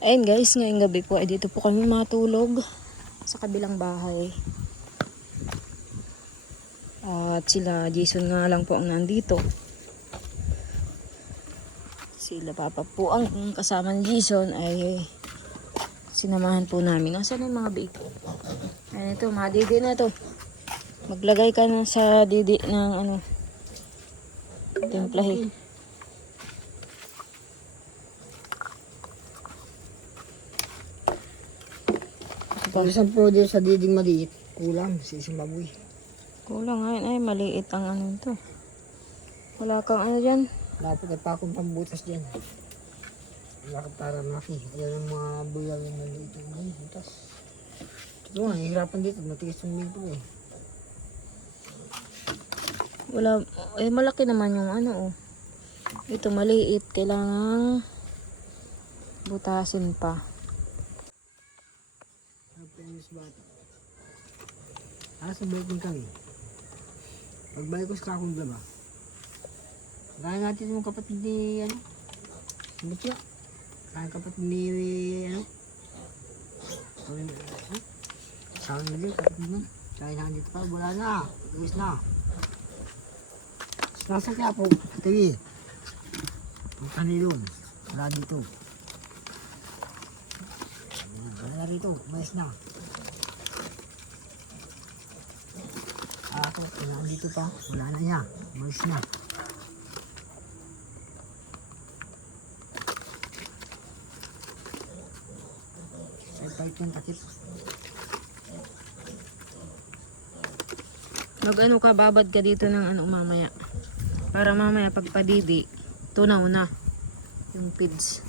Ayun guys, ngayong gabi po ay dito po kami matulog sa kabilang bahay. At sila Jason nga lang po ang nandito. Sila Papa po ang kasama ni Jason ay sinamahan po namin. Nasaan yung mga big? Ayun ito, mga didi na to. Maglagay ka na sa didi ng ano, timplahe. Pag isang pwede sa diding maliit, kulang sa isang baboy. Kulang ngayon ay maliit ang ano ito. Wala kang ano dyan. Dapat at pa akong pambutas dyan. Wala ka para maki. Ayan ang mga buyang yung maliit ang mga butas. Ito nga, hihirapan dito. Matigas yung minto eh. Wala, eh malaki naman yung ano oh. Ito maliit, kailangan butasin pa. Sa balik ng kami. Pagbalik ko sa kakong blaba. Kaya natin yung kapatid ni ano? Butya. Kaya kapatid ni ano? Sabi na din, kapatid mo. Kaya na dito pa, wala na. Luwis na. Nasa kaya po, tingin. Punta nilon. Wala dito. Wala na rito, umayos na. Ako, dito pa, wala na niya. Umayos na. Ay, yung takip. Mag-ano ka, babad ka dito ng ano mamaya. Para mamaya pagpadidi, tunaw na yung pids.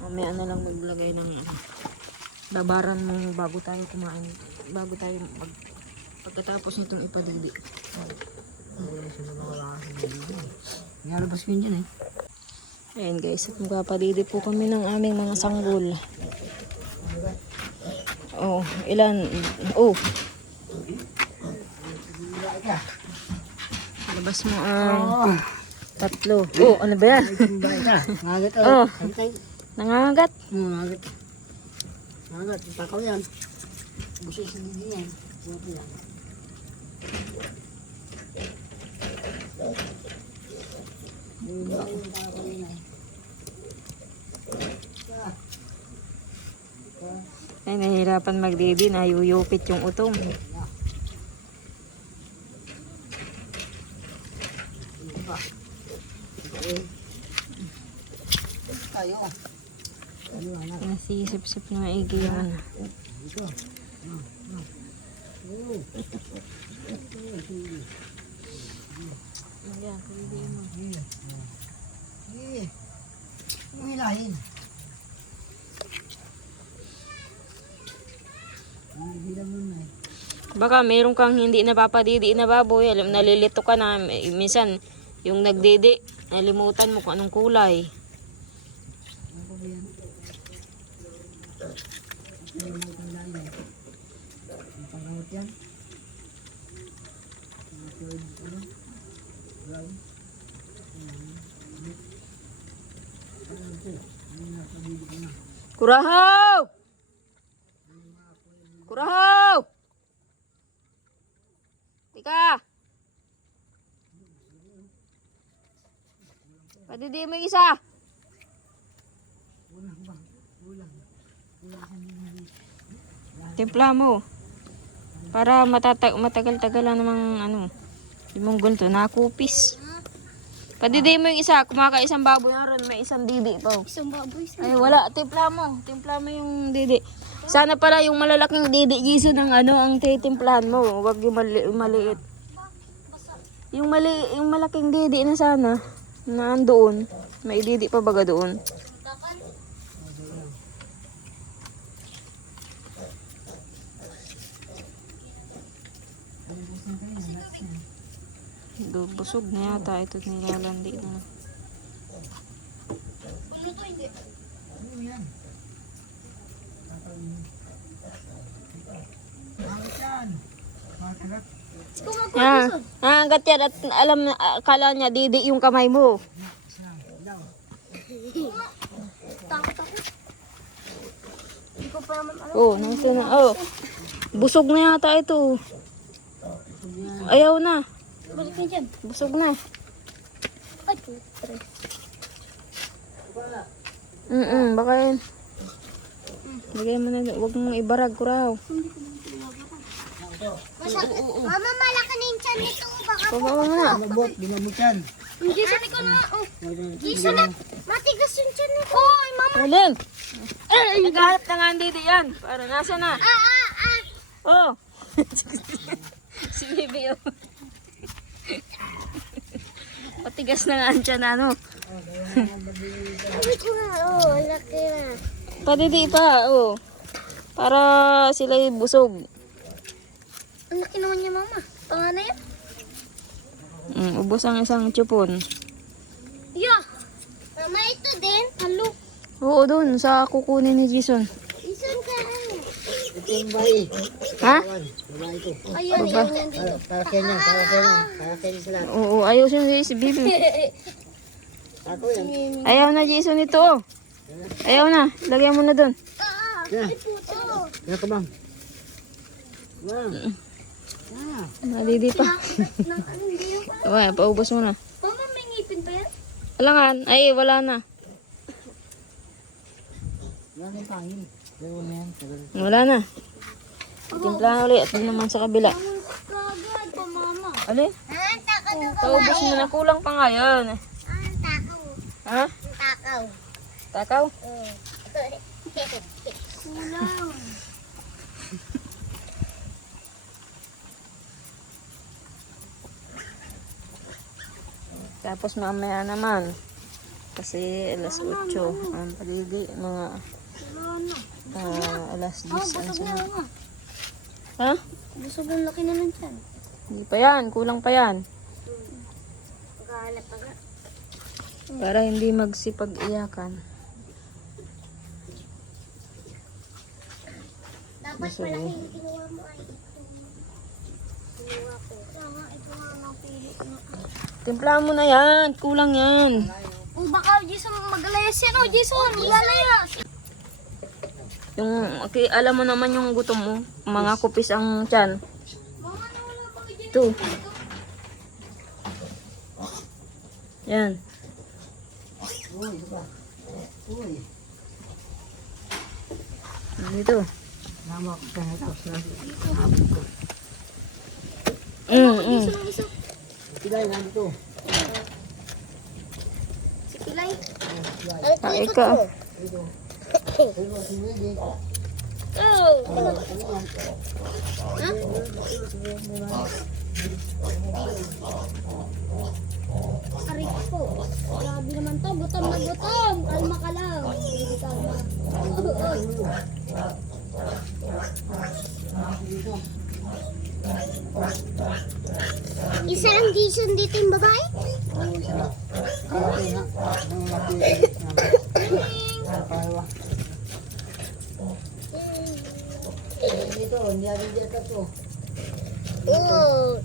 Mamaya na lang maglagay ng ano. Labaran mo bago tayo kumain. Bago tayo pagkatapos nitong ipadidi. Nalabas ko yun dyan eh. Ayan guys, at magpapadidi po kami ng aming mga sanggol. Oh, ilan? Oh. Labas mo ang tatlo. Oh, ano ba yan? Nangagat Oh, nangangagat. Nangagat. Nangagat, takaw yan. Gusto sa didi yan. Buto yan. Ay, nahihirapan magdidi, nayuyupit yung utong. Nasisip-sip na maigi yung ano. Ayan, pwede mo. Hilahin. Baka meron kang hindi napapadidi na baboy, alam nalilito ka na minsan yung nagdidi, nalimutan mo kung anong kulay. Kurahaw! Kurahaw! Tika! Padidi mo yung isa! Timpla mo. Para matagal-tagal lang namang ano. Yung gunto, nakupis. Padidi mo yung isa. Kumakaisang baboy na ron. May isang didi pa. Isang baboy. Ay wala. Timpla mo. Timpla mo yung didi. Sana pala yung malalaking didi giso ng ano ang titimplahan mo. Huwag yung maliit. Yung malaking didi na sana. Na doon. May didi pa baga doon. Busog na yata ito nilalandi na. Ano to hindi? Ano yan? Bakit yan? Makagat. Hanggat yan at alam na, akala niya didi yung kamay mo. pa naman ano. Oh, nasa na. Oh. Busog na yata ito. Ayaw na. Balik na dyan. Busog na. Ay, putre. Baka yun. Lagay mo na. Huwag mong ibarag ko raw. Mama, malaki na yung tiyan nito. Baka Baba mo na. Mabot, binamot yan. Jason, ikaw na. Oh. Jason, matigas yung tiyan nito. Oy, mama. Uling! Naghahanap na nga ang didi yan. Para nasa na. Oh! Si Bibi oh. Patigas na nga ang tiyan ano. Sabi ko nga, oh, laki na. Padidi pa oh. Para sila busog. Ang laki naman niya, mama. Panganay yan? Ubos ang isang chupon. Yeah. Mama, ito din. Halo. Oo, dun sa kukunin ni Jason. Isan ka na. Ito yung bahay. Ha? Babae ito. Ayun, Baba. yan dito. Para kanya, para kanya. Para kanya sa lahat. Oo, ayaw siya si Bibi. Ako yan. Ayaw na Jason ito oh. Ayaw na. Lagyan mo na dun. Yeah. Ay, puto. Kaya ka bang? Bang. Ah. Madidi pa. Nang ano, hindi yung Tama, paubos mo na. Mama, may ngipin pa yan? Alangan. Ay, wala na. Wala na yung pangin. Pero mo yan. Wala na. Timpla na ulit. At doon naman sa kabila. Kagad pa, mama. Ali? Takaw daw. Paubos mo na. Kulang pa nga yun. Takaw. Ha? Takaw. Takaw? Kulang. Tapos mamaya naman. Kasi alas 8. Ang paligi. Mga alas 10. Ang sunod. Mama. Ha? Gusto kong laki na lang dyan. Hindi pa yan. Kulang pa yan. Pagkahanap pa nga. Para hindi magsipag-iyakan. Dapat malaki yung kinuha mo ay ito. Kinuha ko. Tama, ito nga ang pili ko. Timplahan mo na yan. Kulang yan. Oh, baka Jason magalayas yan. Oh, Jason, magalayas. Yung, okay, alam mo naman yung gutom mo. Mga kupis ang tiyan. Mama, nawala pa ka dyan. Ito. Yan. Uy, diba? Uy. Dito. Nama ko sa tapos na. Jason, ang isa. Pilay na dito. Si Kilay. Ay, ka. Dito. Dito, sinili. Oh. Aray ko. Grabe naman to. Gutom na gutom. Kalma ka lang. Hindi kalma. Isa lang Jason dito yung babae? Oo, isa na. Kalaki nga. Ang laki. Ang palawa. Dito, hindi agad dito to. Oo.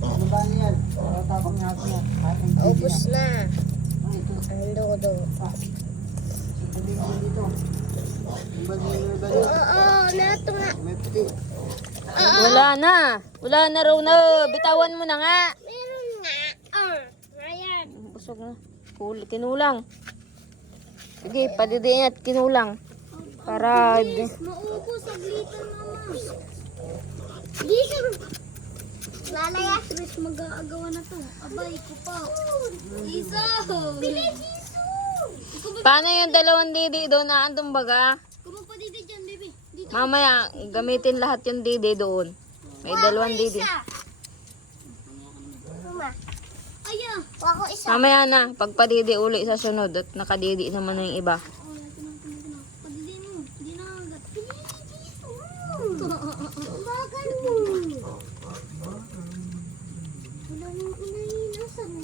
Ano ba niyan? Tapang natin yan. Ubus na. Ito. Ando ko daw. Sabi mo dito. Oo, nato nga. May puti. Wala na. Wala na raw na. Bitawan mo na nga. Meron nga. Ryan. Busog na. Kinulang. Sige, padidiin at kinulang. Para... Maubos ang litan, mama. Jason. Lalayas. Chris, mag-aagawa na to. Abay ko pa. Jason. Bilis, Jason. Paano yung dalawang didi doon na andun baga? Kumo pa dito dyan, baby. Dito. Mamaya, gamitin lahat yung didi doon. May dalawang didi. Mama. Aya. Wako isa. Mamaya na, pagpadidi uli sa sunod at nakadidi naman na yung iba. Padili mo. Hindi na agad. Bagal mo. Wala nang inayin. Nasaan mo?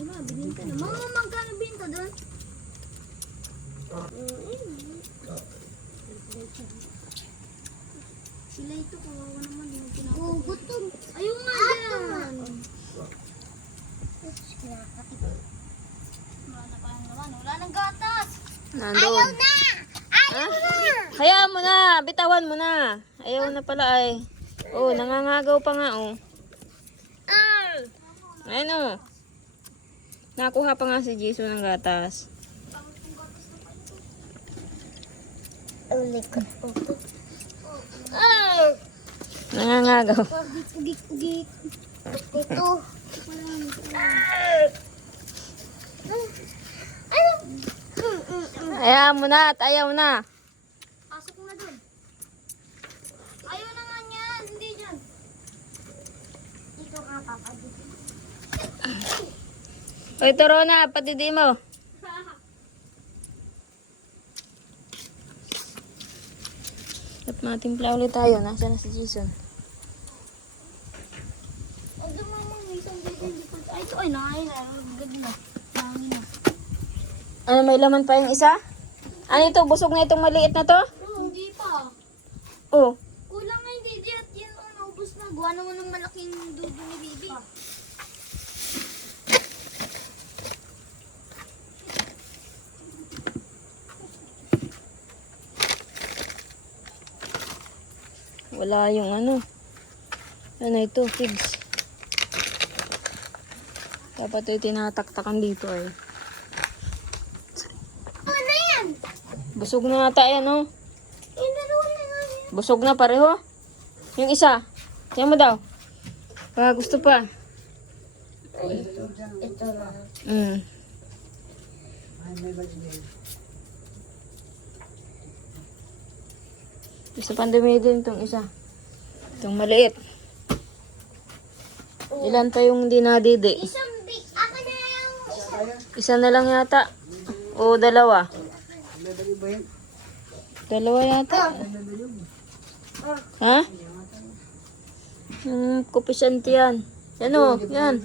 Wala, binenta na. Mama, magkano binta doon? Sila ito, kawawa naman. Oh, gutom. Ayun nga yan. Wala na pa naman. Wala nang gatas. Nandun. na! Ha? Hayaan mo na. Bitawan mo na. Ayaw na pala ay. Oh, nangangagaw pa nga oh. Ayun oh. Nakuha pa nga si Jisoo ng gatas. Ang likod po. Nangangagaw. Ugik. Ito. Hayaan mo na at ayaw na. Pasok mo na dun. Ayaw na nga niyan. Hindi dyan. Dito nga, Papa. Dito. Oy, turo na. Patidi mo. At matimpla ulit tayo. Nasaan na si Jason? Ang dumamang may isang dito. Ay, ito ay nakain na. Ganda. Nangin na. Ano, may laman pa yung isa? Ano ito? Busog na itong maliit na to? Hindi pa. Oh. Kulang nga hindi diyan. Yan ang naubos na. Gawa naman ng malaking dugo ni Bibi. Wala yung ano. Ano ito? Figs. Dapat ito tinataktakan dito ay. Ano yan? Busog na ata yan oh. Yung dalawa na nga yan. Busog na pareho. Yung isa. Yan mo daw. Baka gusto pa. Ito na. Ay, may balik din. Gusto pang dumi din itong isa. Itong maliit. Ilan pa yung hindi nadidi? Isang big. Ako na yung isa. Isa na lang yata. O dalawa. May balik ba yan? Dalawa yata. Ha? Kupisante yan. Yan o. Yan.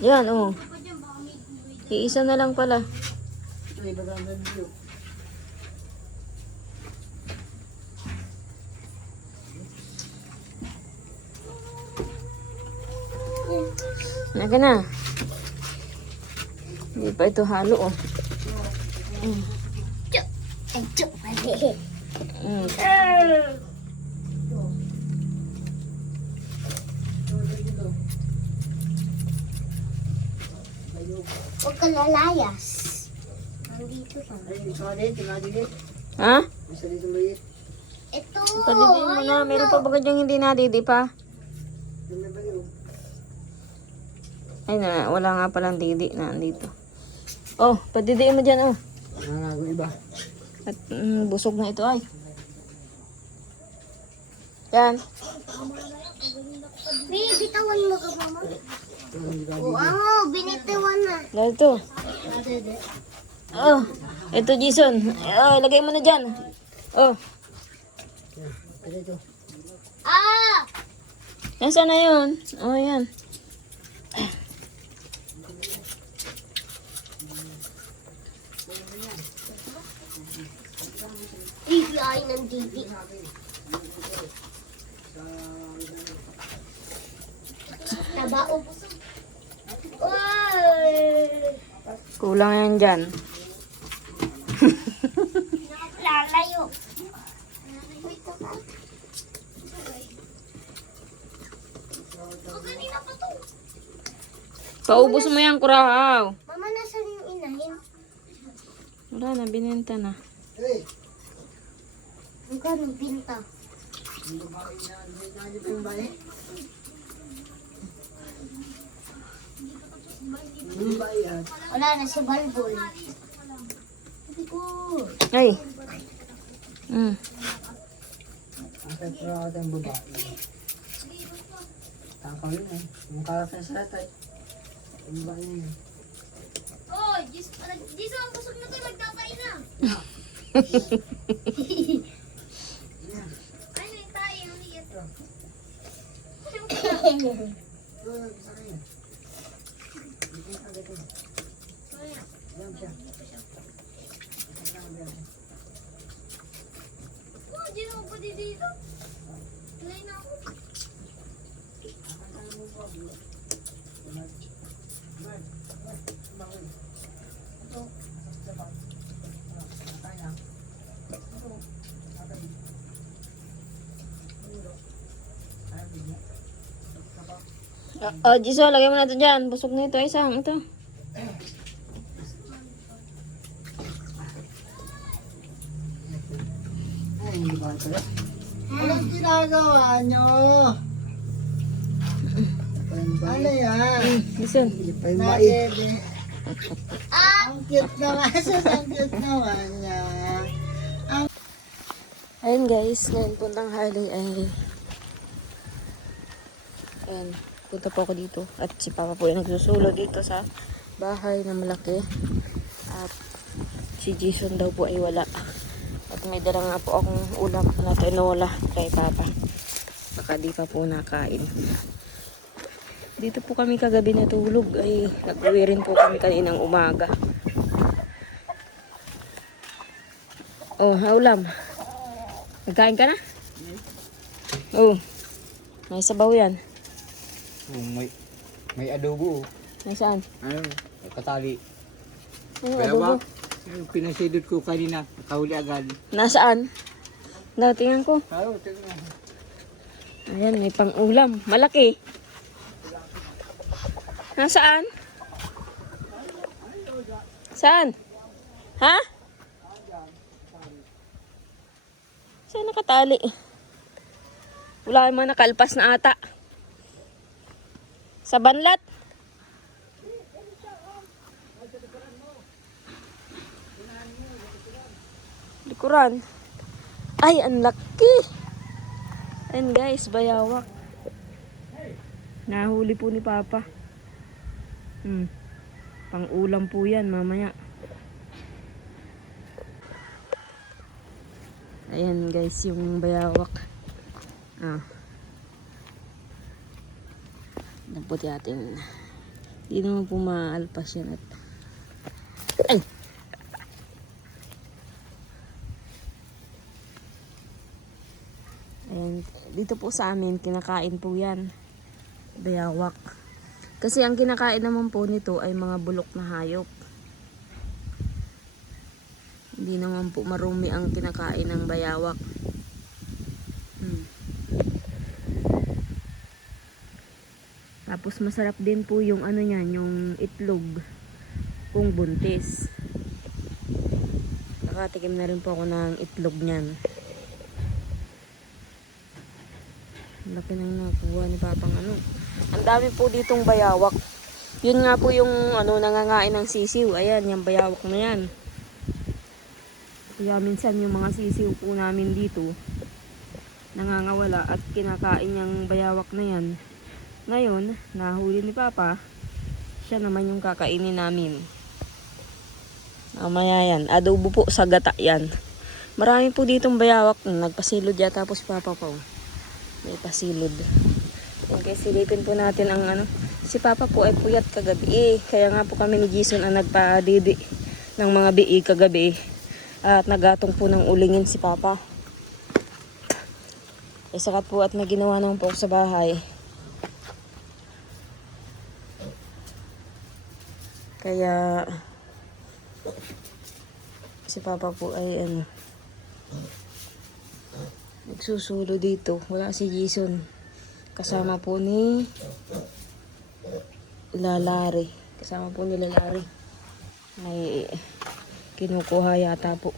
Yan o. Iisa na lang pala. May bagang balik. Naga na. Hindi pa ito halo oh. Ito. Mali. Mm. Huwag ka lalayas. Nandito ka. Ay, isa din, tinadilit. Ha? Isa dito maliit. Ito. Padidiin mo na. Meron pa ba yung hindi nadidi pa? May balik. Ay na, wala nga palang didi na andito. Oh, padidiin mo dyan oh. Nangago iba. At busog na ito ay. Yan. Bitawan mo ka, Mama. Oo, binitawan na. Dahil ito. Oh, ito Jason. Oh, lagay mo na dyan. Oh, Ito ito. Ah! nasaan na yun? Oh, yan. Bibi ay ng Bibi. Tabao. Ay! Kulang yan dyan. Lalayo. Kanina pa to. Paubos mo yan, kurahaw. Mama, nasan yung inahin? Wala na, binenta na. Hey! Ang ganong binta. Yung babae na, hindi pa yung babae. Yung babae yan. Wala na si Balbol. Sabi ko. Ay. Ang pepro ako tayong babae. Takaw yun eh. Yung karakter sa lahat. Yung babae yun. Oh, Jisoo, ang busog na to. Nagkakain na. Ay, may tayo. Ang liit. Yan siya. Oh, Jisoo, pwede dito. Tulay na ako. Oh, Jisoo, lagay mo na ito dyan. Busog na ito, isang. Ito. Ay, hindi ba pala? Anong ginagawa nyo? Ano yan? Listen. Nakebe. Ang cute naman. Ang cute naman niya. Ayun guys, ngayon puntang hali ay... Ayan, punta po ako dito. At si Papa po ay nagsusulo dito sa bahay na malaki. At si Jason daw po ay wala. At may dala nga po akong ulam na tinola kay Papa. Baka di pa po nakain. Dito po kami kagabi natulog. Ay nag-uwi rin po kami kaninang umaga. Oh, ulam. Nagkain ka na? Oh, may sabaw yan. May adobo. May saan? Ano? Katali. Ano Kaya adobo? ba? Yung pinasidot ko kanina. Nakahuli agad. Nasaan? Tingnan ko. Ayaw, tingnan. Ayan, may pang-ulam. Malaki. Nasaan? Saan? Ha? Saan nakatali? Wala naman nakalpas na ata. Sa banlat? Likuran. Ay, ang laki. Ayan guys, bayawak. Nahuli po ni Papa. Pang-ulam po yan mamaya. Ayan guys, yung bayawak. Dapat natin. Hindi naman po maalpas yan at... Ay! Ayan, dito po sa amin, kinakain po yan. Bayawak. Kasi ang kinakain naman po nito ay mga bulok na hayop. Hindi naman po marumi ang kinakain ng bayawak. Tapos masarap din po yung ano niyan, yung itlog kung buntis. Nakatikim na rin po ako ng itlog niyan. Laki nang nakuha ni Papang ano. Ang dami po ditong bayawak. Yun nga po yung ano nangangain ng sisiw. Ayan, yung bayawak na yan. Kaya minsan yung mga sisiw po namin dito nangangawala at kinakain yung bayawak na yan. Ngayon, nahuli ni Papa, siya naman yung kakainin namin. Mamaya yan, adobo po sa gata yan. Marami po ditong bayawak. Nagpasilod yata po si Papa po. May pasilod. Okay, silipin po natin ang ano. Si Papa po ay puyat kagabi. Kaya nga po kami ni Jason ang nagpadidi ng mga bii kagabi. At nagatong po ng ulingin si Papa. Saka po at may ginawa naman po sa bahay. Kaya si Papa po ay ano, nagsusulo dito. Wala si Jason. Kasama po ni Lalari. Kasama po ni Lalari. Ay kinukuha yata po.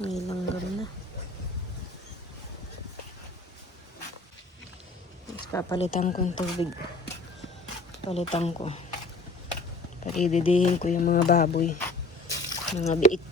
May langgam na. Papalitan ko yung tubig. Palitan ko. Palididihin ko yung mga baboy. Mga biik.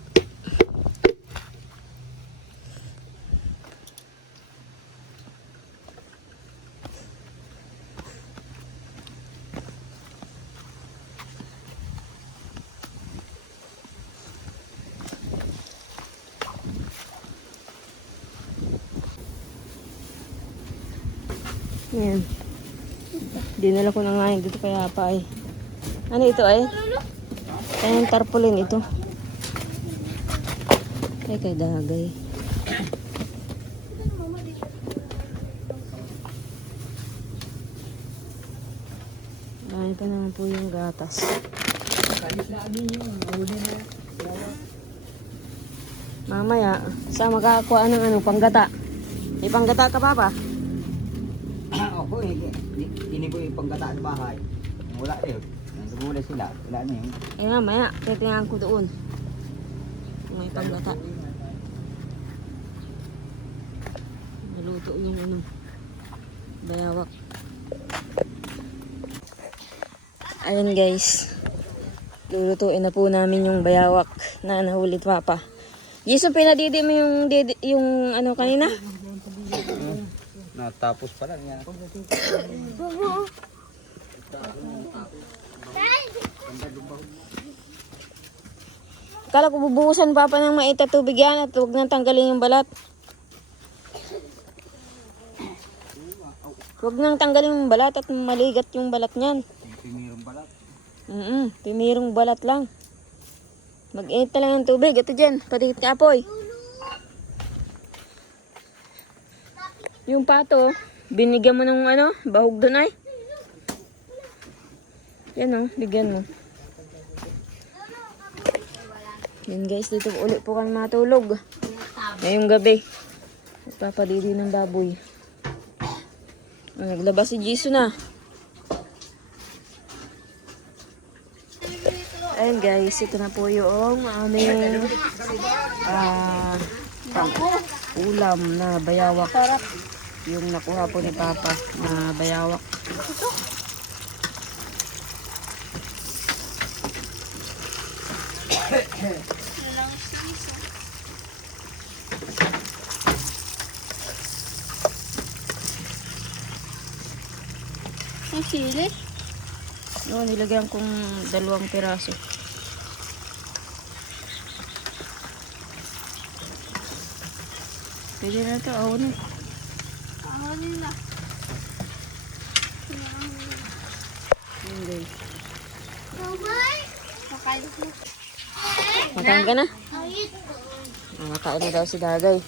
Yan. Dinala ko na nga yun dito kaya pa ay. Ano ito ay? Kaya yung tarpaulin ito. Kay dagay. Dahil pa naman po yung gatas. Mamaya, sa makakakuha ng ano, panggata. May panggata ka, Papa? Ako, hindi ko yung panggataan bahay. Wala yun. Nagmula sila. Wala na yun. Eh mamaya, titingnan ko doon. Kung may panggata. Naluto yung ano, bayawak. Ayun guys. Lulutuin na po namin yung bayawak na nahuli ni Papa. Jason, pinadidi mo yung ano kanina? Natapos pa lang yan. Kala ko bubuhusan Papa ng maita tubig yan at huwag nang tanggalin yung balat. Huwag nang tanggalin yung balat at maligat yung balat niyan. Pimirong balat. Pimirong balat lang. Mag-init na lang ng tubig. Ito dyan, patikit ka apoy. Yung pato, binigyan mo ng ano, bahog doon ay. Yan o, bigyan mo. Yan guys, dito ulit po kami matulog. Ngayong gabi. Papadidi ng baboy. Naglabas si Jisoo na. Ayun guys, ito na po yung aming ulam na bayawak. Yung nakuha po ni Papa na bayawak. Ang sili. No, nilagyan kong 2 piraso. Pwede na ito, awan na. Nila. Ayun guys. Makain ko. Makain ka na? Ayit. Makain na daw si Dagay.